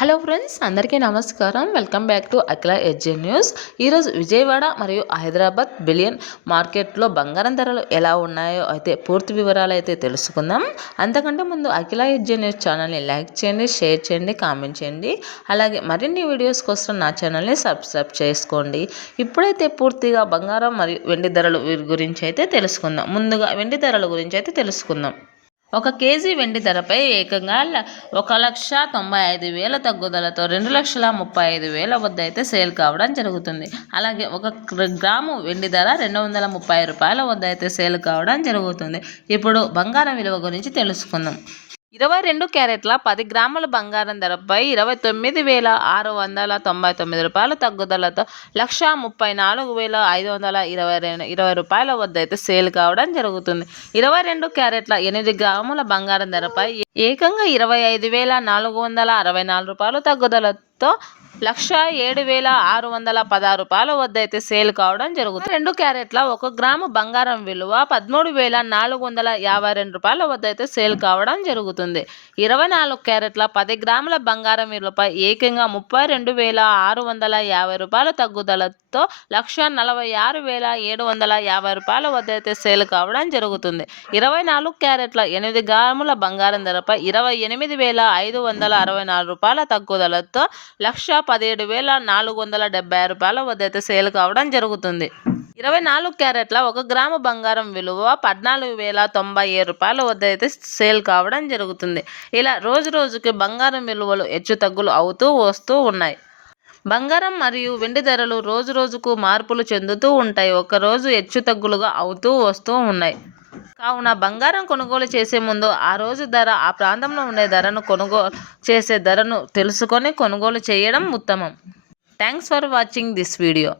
Hello friends అందరికీ నమస్కారం. Welcome back to Akhila Edge news ఈరోజు విజయవాడ మరియు హైదరాబాద్ బిలియన్ మార్కెట్లో బంగారం ధరలు ఎలా ఉన్నాయో అయితే పూర్తి వివరాలు అయితే తెలుసుకుందాం. అంతకంటే ముందు అఖిల ఎడ్జే న్యూస్ ఛానల్ని లైక్ చేయండి షేర్ చేయండి కామెంట్ చేయండి. అలాగే మరిన్ని వీడియోస్ కోసం నా ఛానల్ని సబ్స్క్రైబ్ చేసుకోండి. ఇప్పుడైతే పూర్తిగా బంగారం మరియు వెండి ధరలు గురించి అయితే తెలుసుకుందాం. ముందుగా వెండి ధరల గురించి అయితే తెలుసుకుందాం. ఒక కేజీ వెండి ధరపై ఏకంగా ఒక లక్ష తొంభై ఐదు వేల తగ్గుదలతో రెండు లక్షల ముప్పై ఐదు వేల వద్ద అయితే సేల్ కావడం జరుగుతుంది. అలాగే ఒక గ్రాము వెండి ధర రెండు వందల ముప్పై రూపాయల వద్ద అయితే సేల్ కావడం జరుగుతుంది. ఇప్పుడు బంగారం విలువ గురించి తెలుసుకుందాం. ఇరవై రెండు క్యారెట్ల పది గ్రాముల బంగారం ధరపై ఇరవై తొమ్మిది వేల ఆరు వందల తొంభై తొమ్మిది రూపాయల తగ్గుదలతో లక్ష ముప్పై నాలుగు వేల ఐదు వందల ఇరవై రెండు ఇరవై రూపాయల వద్ద అయితే సేల్ కావడం జరుగుతుంది. ఇరవై రెండు క్యారెట్ల ఎనిమిది గ్రాముల బంగారం ధరపై ఏకంగా ఇరవై ఐదు వేల నాలుగు వందల అరవై నాలుగు రూపాయలు తగ్గుదలతో లక్ష ఏడు వేల ఆరు వందల పదహారు రూపాయల వద్ద అయితే సేల్ కావడం జరుగుతుంది. రెండు క్యారెట్ల ఒక గ్రాము బంగారం విలువ పదమూడు వేల నాలుగు వందల యాభై రెండు రూపాయల వద్ద అయితే సేల్ కావడం జరుగుతుంది. ఇరవై నాలుగు క్యారెట్ల పది గ్రాముల బంగారం విలువపై ఏకంగా ముప్పై రెండు వేల ఆరు వందల యాభై రూపాయల తగ్గుదలతో లక్ష నలభై ఆరు వేల ఏడు వందల యాభై రూపాయల వద్ద అయితే సేల్ కావడం జరుగుతుంది. ఇరవై నాలుగు క్యారెట్ల ఎనిమిది గ్రాముల బంగారం ధరపై ఇరవై ఎనిమిది వేల ఐదు వందల అరవై నాలుగు రూపాయల తగ్గుదలతో లక్ష పదిహేడు వేల నాలుగు వందల డెబ్బై ఆరు రూపాయల వద్ద అయితే సేల్ కావడం జరుగుతుంది. ఇరవై నాలుగు క్యారెట్ల ఒక గ్రాము బంగారం విలువ పద్నాలుగు వేల తొంభై ఏడు రూపాయల వద్ద అయితే సేల్ కావడం జరుగుతుంది. ఇలా రోజు రోజుకి బంగారం విలువలు హెచ్చు తగ్గులు అవుతూ వస్తూ ఉన్నాయి. బంగారం మరియు వెండి ధరలు రోజు రోజుకు మార్పులు చెందుతూ ఉంటాయి. ఒకరోజు హెచ్చు తగ్గులుగా అవుతూ వస్తూ ఉన్నాయి. కావున బంగారం కొనుగోలు చేసే ముందు ఆ రోజు ధర ఆ ప్రాంతంలో ఉండే ధరను కొనుగోలు చేసే ధరను తెలుసుకొని కొనుగోలు చేయడం ఉత్తమం. Thanks for watching this video.